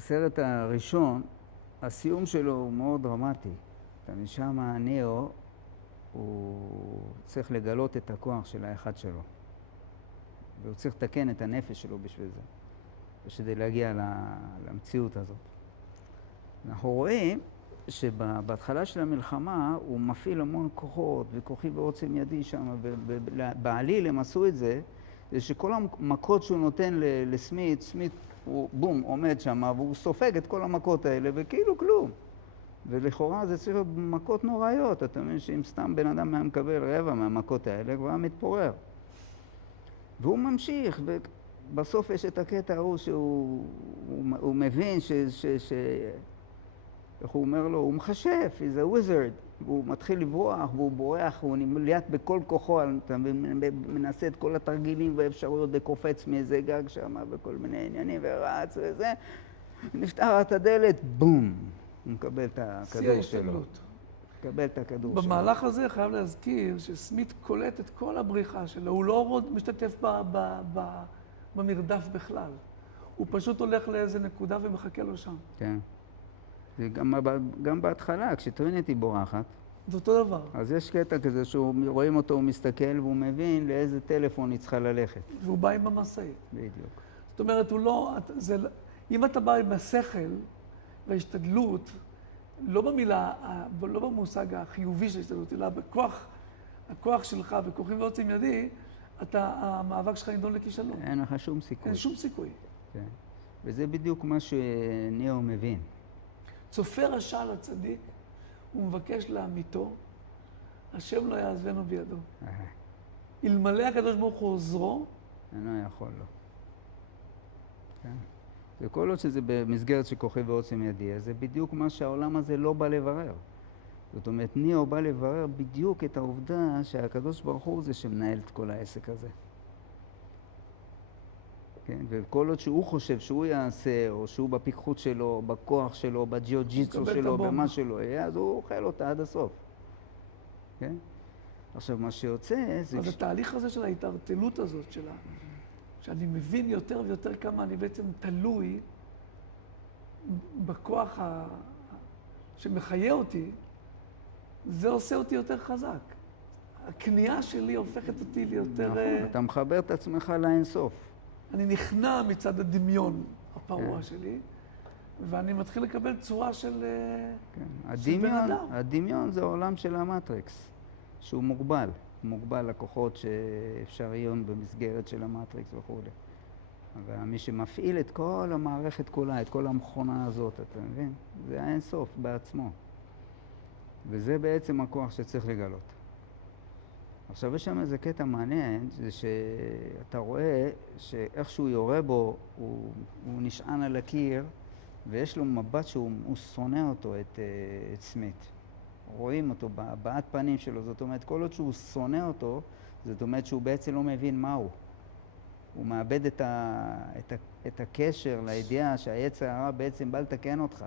בסרט הראשון, הסיום שלו הוא מאוד דרמטי. משם ניאו, הוא צריך לגלות את הכוח של האחד שלו. והוא צריך לתקן את הנפש שלו בשביל זה. בשביל להגיע למציאות הזאת. אנחנו רואים שבהתחלה של המלחמה הוא מפעיל המון כוחות, וכוחי ועוצם ידי שם, ובעליל הם עשו את זה, זה שכל המכות שהוא נותן לסמית, סמית הוא בום, עומד שם, והוא סופג את כל המכות האלה, וכאילו כלום. ולכאורה זה צריך להיות מכות נוראיות. אתה מבין שאם סתם בן אדם היה מקבל רבע מהמכות האלה, כבר מתפורר. והוא ממשיך, ובסוף יש את הקטע ההוא שהוא מבין איך הוא אומר לו, הוא מחשף, he's a wizard, והוא מתחיל לברוח, והוא בורח, הוא נמליט בכל כוחו, אתה מנסה את כל התרגילים והאפשרויות, וקופץ מאיזה גג שם, וכל מיני עניינים, ורץ וזה, נפתח את הדלת, בום, הוא מקבל את הכדור שלו. מקבל את הכדור שלו. במהלך הזה חייב להזכיר שסמית קולט את כל הבריחה שלו, הוא לא עוד משתתף במרדף בכלל. הוא פשוט הולך לאיזה נקודה ומחכה לו שם. כן. גם בהתחלה, כשטריניטי בורחת, זה אותו דבר. אז יש קטע כזה שרואים אותו, הוא מסתכל והוא מבין לאיזה טלפון היא צריכה ללכת. והוא בא עם המשאית. בדיוק. זאת אומרת, הוא לא... אם אתה בא עם השכל וההשתדלות, לא במילה, לא במושג החיובי של ההשתדלות, אלא הכוח שלך, בכוחי ועוצם ידי, המאבק שלך נידון לכישלון. אין לך שום סיכוי. אין שום סיכוי. כן. וזה בדיוק מה שניאו מבין. צופה רשע לצדיק, הוא מבקש לאמיתו, השם לא יעזבנו בידו. אלמלא הקדוש ברוך הוא עוזרו, אינו יכול לו. כן. וכל עוד שזה במסגרת של כוחי ועוצם ידי, זה בדיוק מה שהעולם הזה לא בא לברר. זאת אומרת, ניאו בא לברר בדיוק את העובדה שהקדוש ברוך הוא זה שמנהל את כל העסק הזה. כן? וכל עוד שהוא חושב שהוא יעשה, או שהוא בפיקחות שלו, בכוח שלו, בג'יוג'יצו שלו, במה שלו יהיה, אז הוא אוכל אותה עד הסוף. כן? עכשיו, מה שיוצא זה... אז התהליך הזה של ההתערטלות הזאת שלה, שאני מבין יותר ויותר כמה אני בעצם תלוי בכוח שמחיה אותי, זה עושה אותי יותר חזק. הקנייה שלי הופכת אותי ליותר... נכון, אתה מחבר את עצמך לאינסוף. אני נכנע מצד הדמיון הפרוע שלי, ואני מתחיל לקבל צורה של בן אדם. הדמיון זה העולם של המטריקס, שהוא מוגבל. מוגבל לכוחות שאפשר עיון במסגרת של המטריקס וכו'. ומי שמפעיל את כל המערכת כולה, את כל המכונה הזאת, אתה מבין? זה האינסוף בעצמו. וזה בעצם הכוח שצריך לגלות. עכשיו יש שם איזה קטע מעניין, זה שאתה רואה שאיך שהוא יורה בו, הוא נשען על הקיר, ויש לו מבט שהוא שונא אותו, את סמית. רואים אותו בהבעת פנים שלו, זאת אומרת, כל עוד שהוא שונא אותו, זאת אומרת שהוא בעצם לא מבין מהו. הוא מאבד את הקשר לידיעה שהיצר הרע בעצם בא לתקן אותך.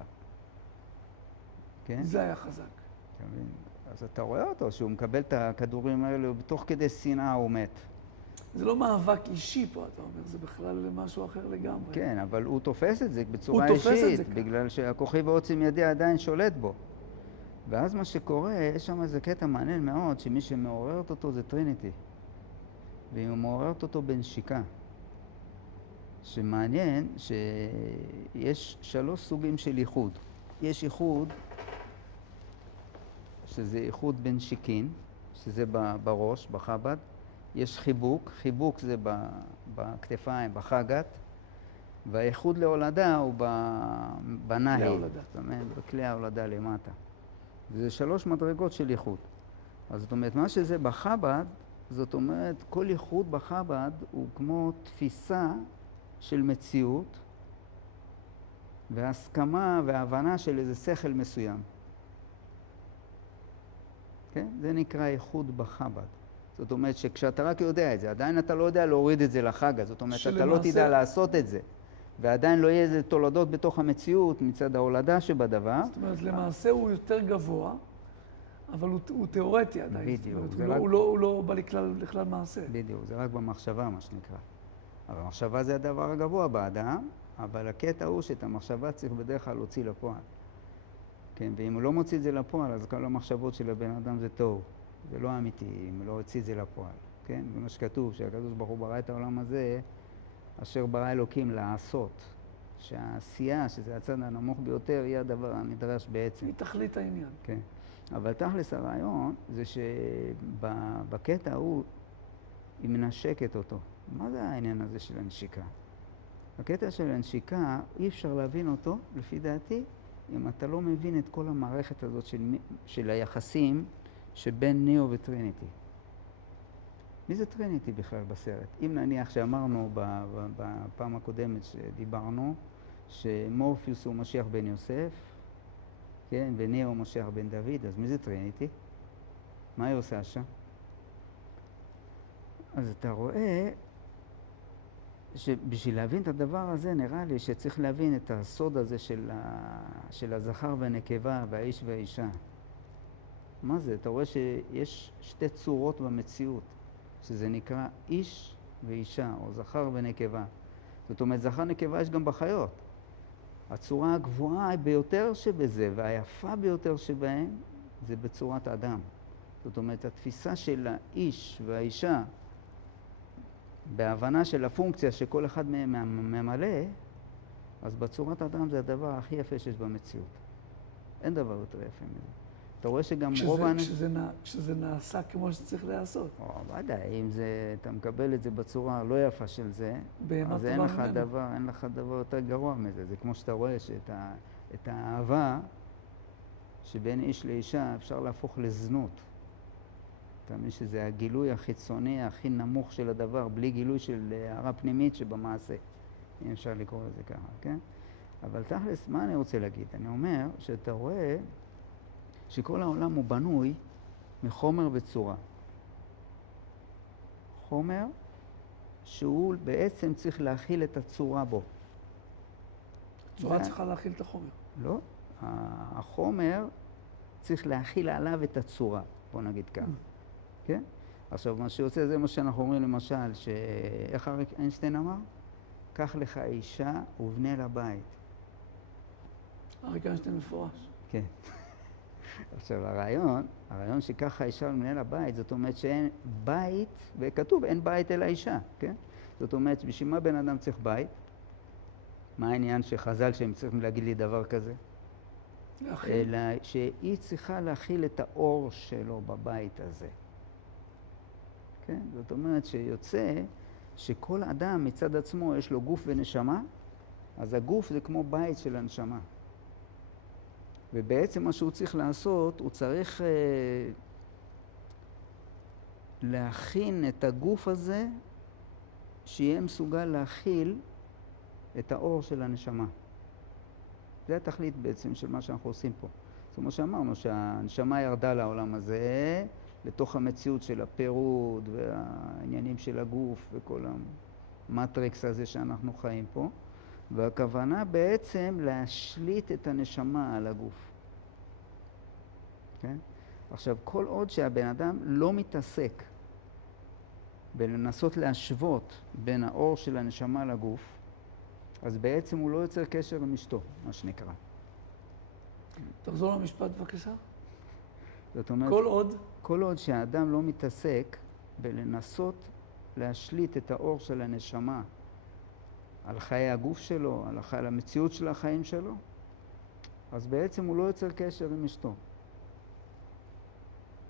כן? זה היה חזק. אתה מבין? אז אתה רואה אותו, שהוא מקבל את הכדורים האלה, ובתוך כדי שנאה הוא מת. זה לא מאבק אישי פה, אתה אומר, זה בכלל משהו אחר לגמרי. כן, אבל הוא תופס את זה בצורה אישית, בגלל שהכוחי ועוצם ידי עדיין שולט בו. ואז מה שקורה, יש שם איזה קטע מעניין מאוד, שמי שמעוררת אותו זה טריניטי. והיא מעוררת אותו בנשיקה. שמעניין שיש 3 סוגים של ייחוד. יש ייחוד, שזה ייחוד בנשיקין, שזה בראש, בחב"ד. יש חיבוק, חיבוק זה בכתפיים, בחגת. והייחוד להולדה הוא בנהי, זאת אומרת, בכלי ההולדה למטה. וזה 3 מדרגות של ייחוד. אז זאת אומרת, מה שזה בחב"ד, זאת אומרת, כל ייחוד בחב"ד הוא כמו תפיסה של מציאות, והסכמה והבנה של איזה שכל מסוים. כן? זה נקרא ייחוד בחב"ד. זאת אומרת שכשאתה רק יודע את זה, עדיין אתה לא יודע להוריד את זה לחג"ד. זאת אומרת, אתה לא תדע לעשות את זה. ועדיין לא יהיה איזה תולדות בתוך המציאות מצד ההולדה שבדבר. זאת אומרת, למעשה הוא יותר גבוה, אבל הוא תיאורטי עדיין. בדיוק. הוא לא בא לכלל מעשה. בדיוק, זה רק במחשבה, מה שנקרא. אבל המחשבה זה הדבר הגבוה באדם, אבל הקטע הוא שאת המחשבה צריך בדרך כלל להוציא לפועל. כן, ואם הוא לא מוציא את זה לפועל, אז כל המחשבות של הבן אדם זה טוב. זה לא אמיתי, אם הוא לא הוציא את זה לפועל. כן, זה מה שכתוב, שהקדוש ברוך הוא ברא את העולם הזה, אשר ברא אלוקים לעשות. שהעשייה, שזה הצד הנמוך ביותר, היא הדבר הנדרש בעצם. היא תכלית העניין. כן. אבל תכלס הרעיון זה שבקטע ההוא היא מנשקת אותו. מה זה העניין הזה של הנשיקה? הקטע של הנשיקה, אי אפשר להבין אותו, לפי דעתי, אם אתה לא מבין את כל המערכת הזאת של היחסים שבין ניאו וטריניטי. מי זה טריניטי בכלל בסרט? אם נניח שאמרנו בפעם הקודמת שדיברנו, שמורפיוס הוא משיח בן יוסף, כן, וניאו הוא משיח בן דוד, אז מי זה טריניטי? מה היא עושה שם? אז אתה רואה שבשביל להבין את הדבר הזה נראה לי שצריך להבין את הסוד הזה של הזכר והנקבה והאיש והאישה. מה זה? אתה רואה שיש שתי צורות במציאות, שזה נקרא איש ואישה, או זכר ונקבה. זאת אומרת, זכר נקבה יש גם בחיות. הצורה הגבוהה ביותר שבזה והיפה ביותר שבהם זה בצורת אדם. זאת אומרת, התפיסה של האיש והאישה בהבנה של הפונקציה שכל אחד מהם ממלא, אז בצורת אדם זה הדבר הכי יפה שיש במציאות. אין דבר יותר יפה מזה. אתה רואה שגם רוב כשזה נעשה כמו שצריך לעשות. ודאי, אם אתה מקבל את זה בצורה הלא יפה של זה, אז אין לך דבר יותר גרוע מזה. זה כמו שאתה רואה שאת האהבה שבין איש לאישה אפשר להפוך לזנות. אתה מבין שזה הגילוי החיצוני הכי נמוך של הדבר, בלי גילוי של הערה פנימית שבמעשה. אם אפשר לקרוא לזה ככה, כן? אבל תכלס, מה אני רוצה להגיד? אני אומר שאתה רואה שכל העולם הוא בנוי מחומר וצורה. חומר שהוא בעצם צריך להכיל את הצורה בו. צורה צריכה להכיל את החומר. לא. החומר צריך להכיל עליו את הצורה, בוא נגיד ככה. כן? עכשיו, מה שיוצא זה מה שאנחנו אומרים למשל, איך אריק איינשטיין אמר? קח לך אישה ובנה לה בית. אריק איינשטיין מפורש. כן. עכשיו, הרעיון שככה אישה ובנה לה בית, זאת אומרת שאין בית, וכתוב אין בית אלא אישה, כן? זאת אומרת, בשביל מה בן אדם צריך בית? מה העניין שחז"ל שהם צריכים להגיד לי דבר כזה? אלא שהיא צריכה להכיל את האור שלו בבית הזה. כן? זאת אומרת שיוצא שכל אדם מצד עצמו יש לו גוף ונשמה, אז הגוף זה כמו בית של הנשמה. ובעצם מה שהוא צריך לעשות, הוא צריך להכין את הגוף הזה שיהיה מסוגל להכיל את האור של הנשמה. זה התכלית בעצם של מה שאנחנו עושים פה. זאת אומרת שאמרנו שהנשמה ירדה לעולם הזה, לתוך המציאות של הפירוד והעניינים של הגוף וכל המטריקס הזה שאנחנו חיים פה, והכוונה בעצם להשליט את הנשמה על הגוף. כן? עכשיו, כל עוד שהבן אדם לא מתעסק בלנסות להשוות בין האור של הנשמה לגוף, אז בעצם הוא לא יוצר קשר עם אשתו, מה שנקרא. תחזור למשפט בבקשה. זאת אומרת, כל עוד שהאדם לא מתעסק בלנסות להשליט את האור של הנשמה על חיי הגוף שלו, על המציאות של החיים שלו, אז בעצם הוא לא יוצר קשר עם אשתו.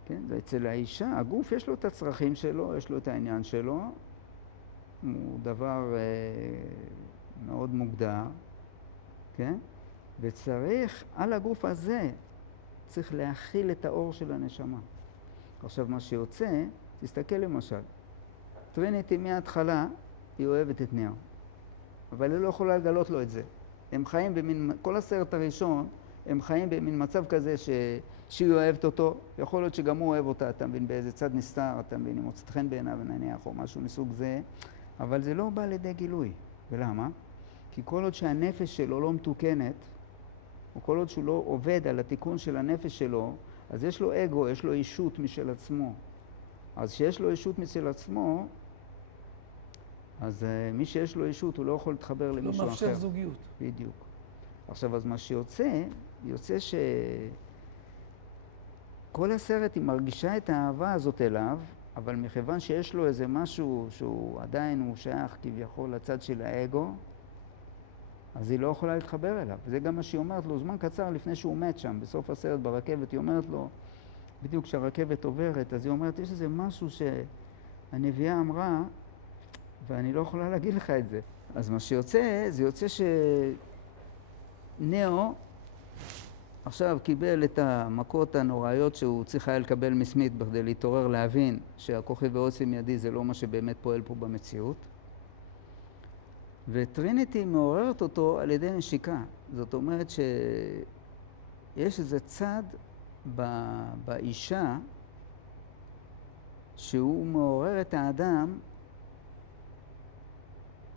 כן? ואצל האישה, הגוף יש לו את הצרכים שלו, יש לו את העניין שלו, הוא דבר מאוד מוגדר, כן? וצריך, על הגוף הזה, צריך להכיל את האור של הנשמה. עכשיו, מה שיוצא, תסתכל למשל, טריניטי מההתחלה, היא אוהבת את ניאו, אבל היא לא יכולה לגלות לו את זה. הם חיים במין, כל הסרט הראשון, הם חיים במין מצב כזה שהיא אוהבת אותו, יכול להיות שגם הוא אוהב אותה, אתה מבין, באיזה צד נסתר, אתה מבין, אם מוצאת חן בעיניו ונניח, או משהו מסוג זה, אבל זה לא בא לידי גילוי. ולמה? כי כל עוד שהנפש שלו לא מתוקנת, או כל עוד שהוא לא עובד על התיקון של הנפש שלו, אז יש לו אגו, יש לו אישות משל עצמו. אז שיש לו אישות משל עצמו, אז מי שיש לו אישות הוא לא יכול להתחבר למישהו אחר. לא מאפשר זוגיות. בדיוק. עכשיו, אז מה שיוצא, יוצא כל הסרט היא מרגישה את האהבה הזאת אליו, אבל מכיוון שיש לו איזה משהו שהוא עדיין הוא שייך כביכול לצד של האגו, אז היא לא יכולה להתחבר אליו. וזה גם מה שהיא אומרת לו, זמן קצר לפני שהוא מת שם, בסוף הסרט ברכבת, היא אומרת לו, בדיוק כשהרכבת עוברת, אז היא אומרת, יש איזה משהו שהנביאה אמרה, ואני לא יכולה להגיד לך את זה. אז מה שיוצא, זה יוצא שנאו עכשיו קיבל את המכות הנוראיות שהוא צריך היה לקבל מסמית בכדי להתעורר להבין שהכוכב ועוצם ידי זה לא מה שבאמת פועל פה במציאות. וטריניטי מעוררת אותו על ידי נשיקה. זאת אומרת שיש איזה צד באישה שהוא מעורר את האדם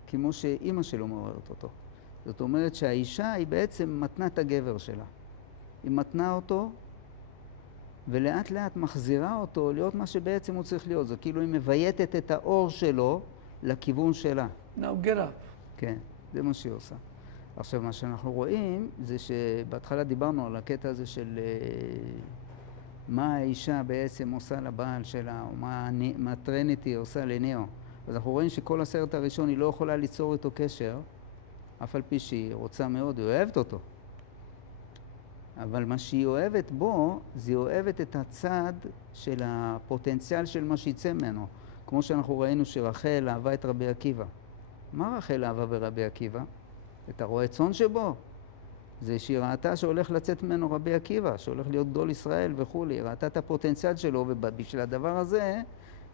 כמו שאימא שלו מעוררת אותו. זאת אומרת שהאישה היא בעצם מתנת הגבר שלה. היא מתנה אותו ולאט לאט מחזירה אותו להיות מה שבעצם הוא צריך להיות. זה כאילו היא מבייתת את האור שלו לכיוון שלה. Now get up. כן, זה מה שהיא עושה. עכשיו, מה שאנחנו רואים זה שבהתחלה דיברנו על הקטע הזה של מה האישה בעצם עושה לבעל שלה, או מה טריניטי עושה לנאו. אז אנחנו רואים שכל הסרט הראשון היא לא יכולה ליצור איתו קשר, אף על פי שהיא רוצה מאוד, היא אוהבת אותו. אבל מה שהיא אוהבת בו, זה היא אוהבת את הצד של הפוטנציאל של מה שיצא ממנו. כמו שאנחנו ראינו שרחל אהבה את רבי עקיבא. מה רחל אהבה ברבי עקיבא? את הרועה צאן שבו. זה שהיא ראתה שהולך לצאת ממנו רבי עקיבא, שהולך להיות גדול ישראל וכו'. היא ראתה את הפוטנציאל שלו, ובשביל הדבר הזה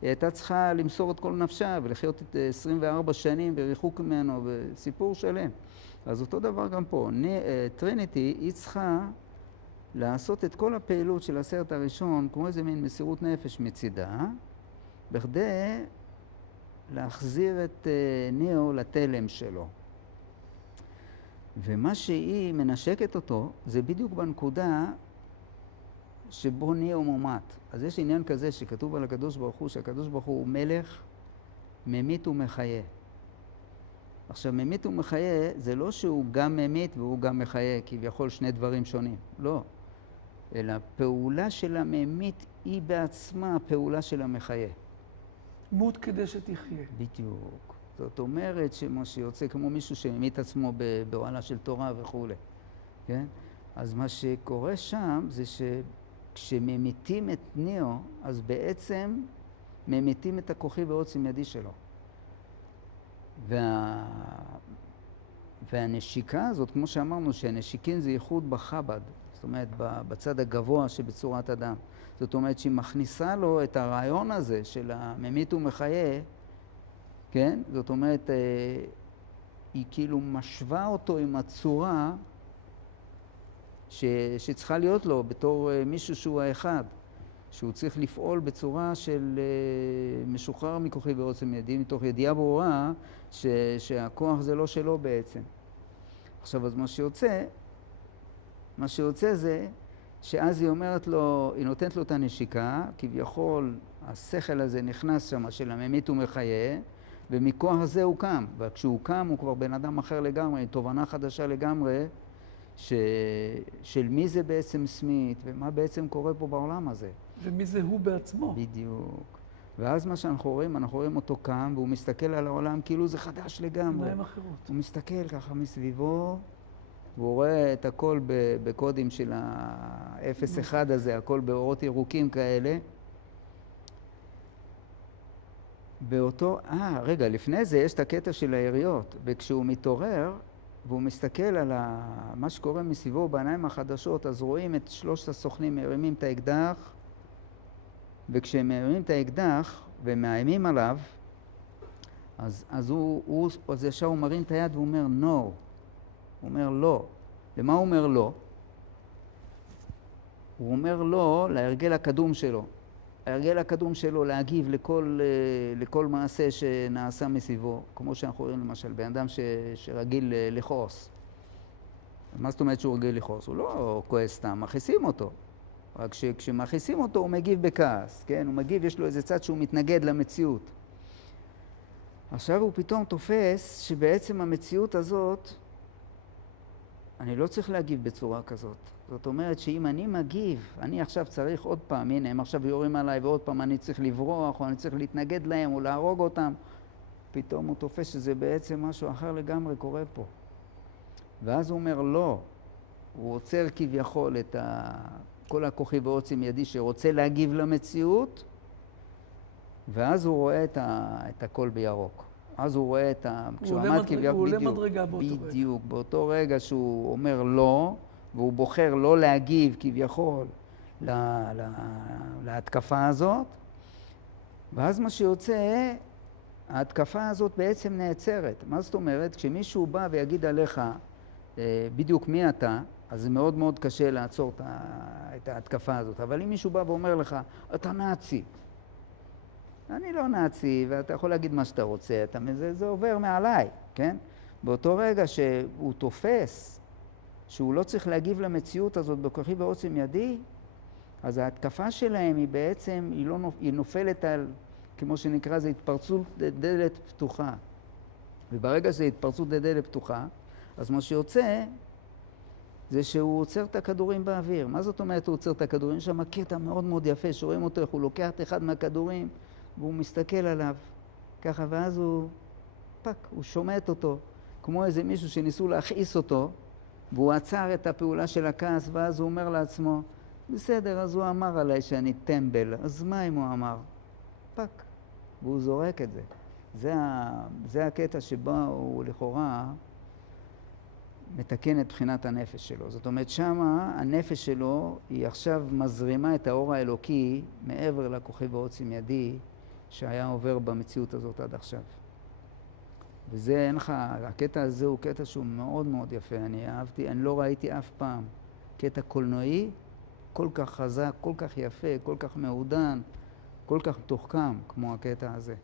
היא הייתה צריכה למסור את כל נפשה ולחיות את 24 שנים בריחוק ממנו, בסיפור שלם. אז אותו דבר גם פה. טריניטי היא צריכה לעשות את כל הפעילות של הסרט הראשון כמו איזה מין מסירות נפש מצידה, בכדי להחזיר את נאו לתלם שלו. ומה שהיא מנשקת אותו זה בדיוק בנקודה שבו נאו מומת. אז יש עניין כזה שכתוב על הקדוש ברוך הוא, שהקדוש ברוך הוא מלך ממית ומחיה. עכשיו, ממית ומחיה זה לא שהוא גם ממית והוא גם מחיה, כביכול שני דברים שונים. לא. אלא פעולה של הממית היא בעצמה הפעולה של המחיה. מות כדי שתחיה. בדיוק. זאת אומרת שמה שיוצא כמו מישהו שממית עצמו באוהלה של תורה וכו'. כן? אז מה שקורה שם זה שכשממיתים את נאו, אז בעצם ממיתים את הכוכי ועוצם ידי שלו. והנשיקה הזאת, כמו שאמרנו, שהנשיקין זה ייחוד בחב"ד, זאת אומרת, בצד הגבוה שבצורת אדם. זאת אומרת שהיא מכניסה לו את הרעיון הזה של הממית ומחיה, כן? זאת אומרת, היא כאילו משווה אותו עם הצורה שצריכה להיות לו בתור מישהו שהוא האחד, שהוא צריך לפעול בצורה של משוחרר מכוחי ועוצם ידי, מתוך ידיעה ברורה שהכוח זה לא שלו בעצם. עכשיו, אז מה שיוצא זה שאז היא אומרת לו, היא נותנת לו את הנשיקה, כביכול השכל הזה נכנס שם של הממית ומחיה, ומכוח הזה הוא קם. וכשהוא קם הוא כבר בן אדם אחר לגמרי, תובנה חדשה לגמרי, של מי זה בעצם סמית, ומה בעצם קורה פה בעולם הזה. ומי זה הוא בעצמו. בדיוק. ואז מה שאנחנו רואים, אנחנו רואים אותו קם, והוא מסתכל על העולם כאילו זה חדש לגמרי. עיניים אחרות. הוא מסתכל ככה מסביבו, והוא רואה את הכל בקודים של ה-0-1 הזה, הכל באורות ירוקים כאלה. רגע, לפני זה יש את הקטע של היריות, וכשהוא מתעורר, והוא מסתכל על מה שקורה מסביבו בעיניים החדשות, אז רואים את שלושת הסוכנים מרימים את האקדח, וכשהם מרימים את האקדח ומאיימים עליו, אז ישר הוא מרים את היד והוא אומר no. הוא אומר לא. למה הוא אומר לא? הוא אומר לא להרגל הקדום שלו. ההרגל הקדום שלו להגיב לכל מעשה שנעשה מסביבו, כמו שאנחנו רואים למשל, בן אדם שרגיל לכעוס. מה זאת אומרת שהוא רגיל לכעוס? הוא לא כועס סתם, מכעיסים אותו. רק כשמכעיסים אותו הוא מגיב בכעס, כן? הוא מגיב, יש לו איזה צד שהוא מתנגד למציאות. עכשיו הוא פתאום תופס שבעצם המציאות הזאת, אני לא צריך להגיב בצורה כזאת. זאת אומרת שאם אני מגיב, אני עכשיו צריך עוד פעם, הנה הם עכשיו יורים עליי ועוד פעם אני צריך לברוח או אני צריך להתנגד להם או להרוג אותם, פתאום הוא תופס שזה בעצם משהו אחר לגמרי קורה פה. ואז הוא אומר לא, הוא עוצר כביכול את כל הכוחי ועוצם ידי שרוצה להגיב למציאות, ואז הוא רואה את הכל בירוק. אז הוא רואה כשהוא עמד כביכול, הוא עולה מדרגה באותו רגע. בדיוק, באותו רגע שהוא אומר לא, והוא בוחר לא להגיב כביכול להתקפה הזאת, ואז מה שיוצא, ההתקפה הזאת בעצם נעצרת. מה זאת אומרת? כשמישהו בא ויגיד עליך בדיוק מי אתה, אז זה מאוד מאוד קשה לעצור את ההתקפה הזאת. אבל אם מישהו בא ואומר לך, אתה נאצי, אני לא נאצי, ואתה יכול להגיד מה שאתה רוצה, זה עובר מעליי, כן? באותו רגע שהוא תופס, שהוא לא צריך להגיב למציאות הזאת בכוחי ועוצם ידי, אז ההתקפה שלהם היא בעצם, היא נופלת על, כמו שנקרא, זה התפרצות דלת פתוחה. וברגע שזה התפרצות דלת פתוחה, אז מה שיוצא, זה שהוא עוצר את הכדורים באוויר. מה זאת אומרת הוא עוצר את הכדורים? יש שם קטע מאוד מאוד יפה, שרואים אותו איך הוא לוקח את אחד מהכדורים, והוא מסתכל עליו, ככה, ואז הוא שומט אותו, כמו איזה מישהו שניסו להכעיס אותו, והוא עצר את הפעולה של הכעס, ואז הוא אומר לעצמו, בסדר, אז הוא אמר עליי שאני טמבל, אז מה אם הוא אמר? והוא זורק את זה. זה הקטע שבו הוא לכאורה מתקן את בחינת הנפש שלו. זאת אומרת, שמה הנפש שלו היא עכשיו מזרימה את האור האלוקי מעבר לכוחי ועוצם ידי שהיה עובר במציאות הזאת עד עכשיו. וזה אין לך, הקטע הזה הוא קטע שהוא מאוד מאוד יפה, אני אהבתי, אני לא ראיתי אף פעם קטע קולנועי כל כך חזק, כל כך יפה, כל כך מעודן, כל כך מתוחכם כמו הקטע הזה.